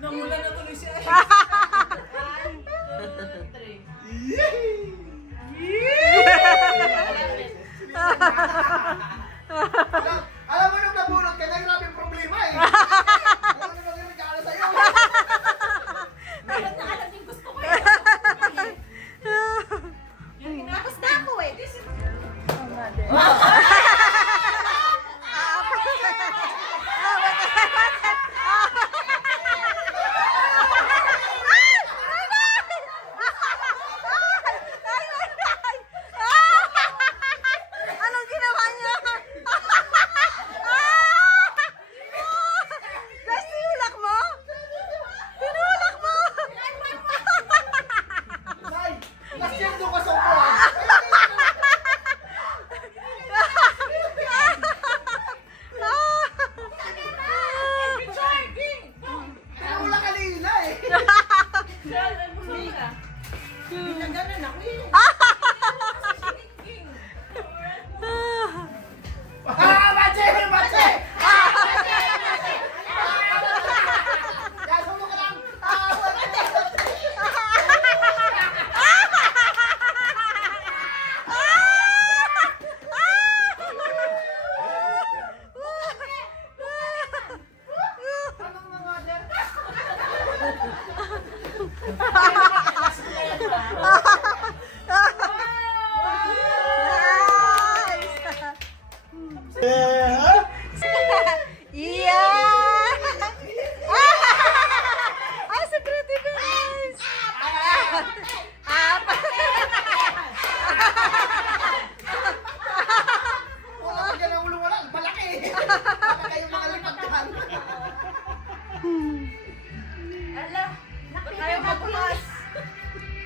Namula na tuloy siya. 1, 2, 3. Alam mo nung nabunot ka, grabe yung problema eh. Alam mo nung regalo sa'yo. Dapat nakalag yung gusto ko eh. Tapos na ako eh. Anong ginawa niya? Guys, tinulak mo? Tinulak mo? Nay, last year doon ka sa upuan. Tinula ka nila eh. Pinaganan ako eh. Mache! Mache! Yan, sumo ka lang. Anong mga-order? Yeah! Ah, sa pretty face! Wala ka dyan ang ulo wala. Malaki eh. Baka kayong mga lipagkan. Ala, kayo mabukas.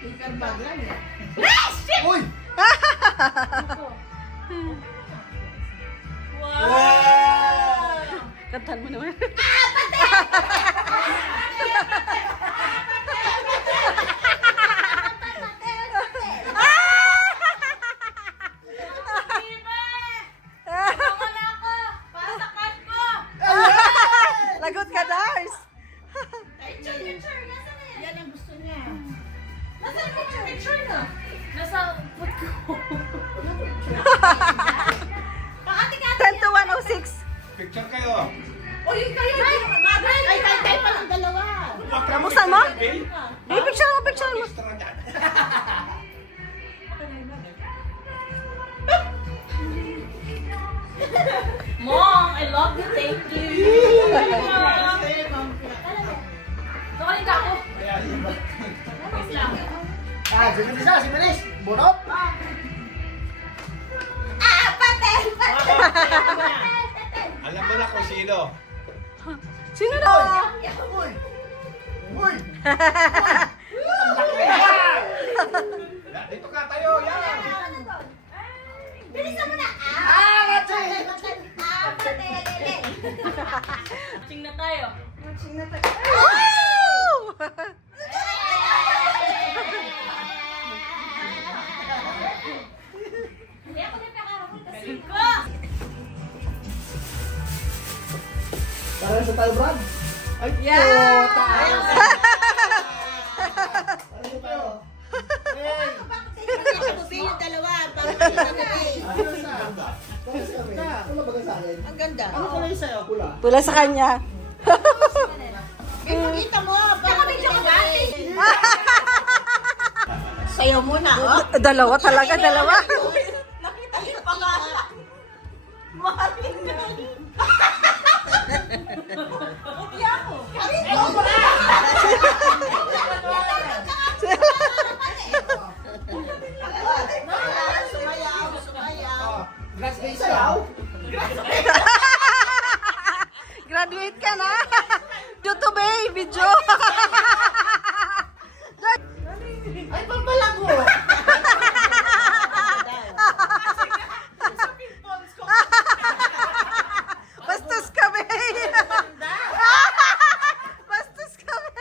Tingkan ba yan eh? Uy! Wow! Kantan mo naman. Lagot ka, Dars! Yan ang gusto niya. Nasaan ang picture na? Nasa foot ko. 10 to 106. Picture kayo. O yun kayo. Ay, tayo pa lang dalawa. Buksan mo? Hey, picture mo, picture mo. Mom, I love you. Thank you. Tumaling ka ako. Wait lang. Ah, si Melissa, si Melis. Bunot. Alam mo na kung sino. Sino na? Uy! Uy! Dito ka tayo, yan. Bilisan mo na. Mache! Ching na tayo. Woo! Hindi ako din nakarapol kasi ko. Para sa tayo, Brad. Ay, Yeah! puta! Para sa tayo. Hey! yung dalawa. Ano sa? Para sa kami. Pula ba sa akin? Ang ganda. Ano kulay sa'yo? Pula? Pula sa kanya. Kita mo. Baka medyo kabati. Sayo muna, oh. Dalawa talaga, dalawa. Nakita yung pangalan. Mahalin na. Buti ako. Sumayaw. Grass day sayaw? Graduate ka na. YouTube video. Ay, pampalago! Bastos kami. Bastos kami.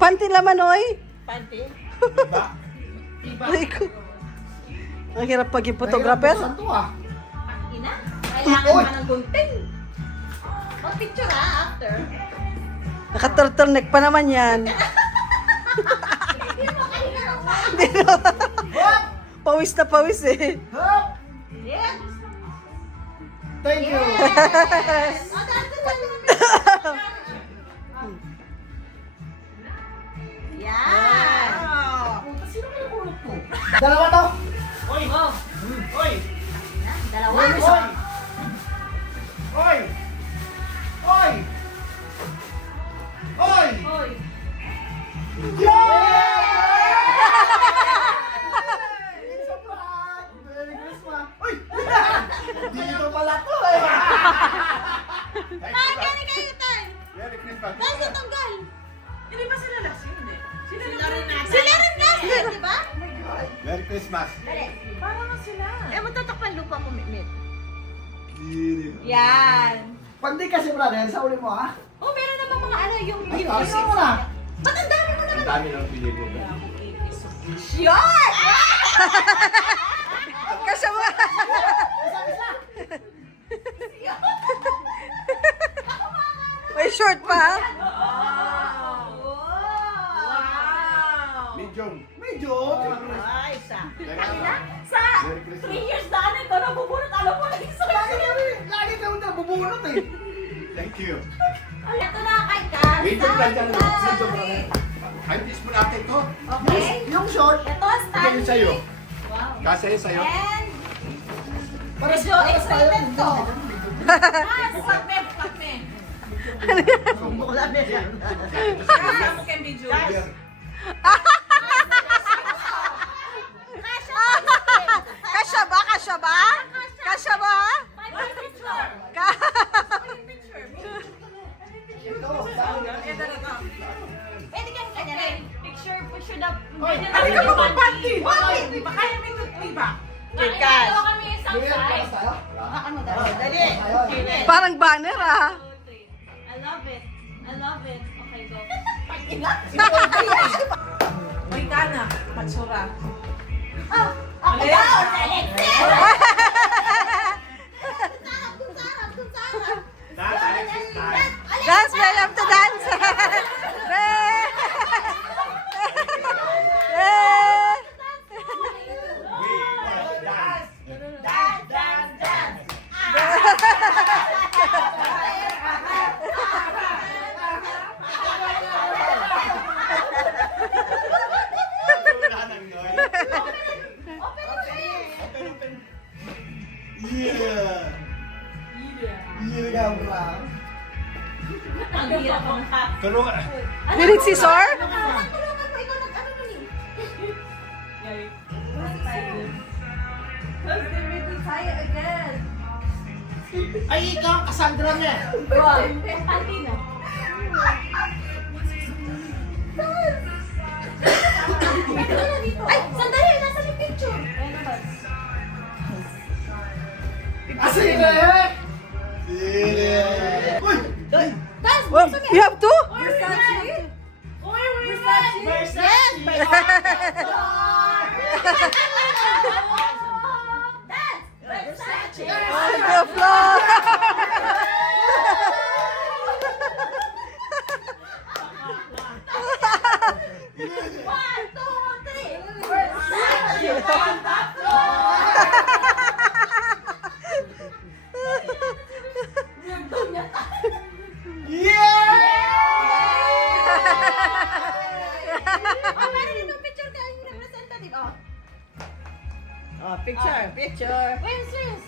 Panty laman, oy. Panty. Ay ko. Ang hirap paging photographer. Saan to ah? Ina, kailangan Oy! pa ng gunting. Mag-picture after. Naka-turtleneck pa naman yan. Hindi mo kanina ng Hindi no. Pawis na pawis eh. Hop! Yes. Thank you. Yes. Oh, Yan. Sino may bulot ko? Dalawa to. Oy! Oh, Oy! dalawa. Oy! Oy! Oy! Oy! Oy. It's a prank! Merry Christmas! Uy! Dito pala to eh! Kani kayo tayo. Merry Christmas! Tayo sa tanggal. Hindi ba sila lasing? Hindi. Sila rin last, di ba? Merry Christmas! Dali. Para na sila. Magtatakpan lupa ko, Mit. Yan. Pag di kasi brother, sa uli mo ha? Oh, meron namang mga ano, yung Ay, kasi mo na! Ba't ang dami mo Ang naman? dami ng piligo. Yun! Kasama. May short pa. Wow! Medium. Medyo! Ay, sa. Kaya Sa Merry Christmas. 3 years na ano, ikaw nabubunot. Alam mo, isa Lagi ka na bubunot eh! Thank you. Ito na kay Cass. Medium lang dyan. Medium lang. Ay, please mo natin to. Okay. Yung short, Ito, Bigyan Stanley. yun sa'yo. Wow. Kasi yun sa'yo. And, para medyo excited to. Cass, pagme. Wala na yan. Kasama mo kay Bidyo. Kasya ba? Kasya ba? Kasya ba? Ka- Pwede kang kanya rin. Picture daw. Ano ka ba panty? Di ba kaya may tutli ba? Kay Cass. Ito kami isang Bigyan ka size. tayo? Ano daw? Dali. Tayo. Parang banner ah. 2, 3. I love it. Okay, go. May kana. Patsura. Ako Mali. daw, Alexis! Dance, Alexis, dance. Dance, we love to dance. We must dance. Wala nang noise. Yeah. Yun nga bro. Ang hirap ang hat. Tulungan. You need scissor? Tulungan mo, ikaw nag-ano mo ni? Ay, ikaw, Cassandra niya. Wow. Panty na. Ay, sandali, nasa yung picture. Ayun na ba? Kasi eh! Uy! Guys, Oh, you have to? Versace. Yes! Dance! Versace! On the floor. One, two, three! Versace on the floor! Oh, meron ditong picture ka yung representative. Oh. Oh, picture. Wait, serious.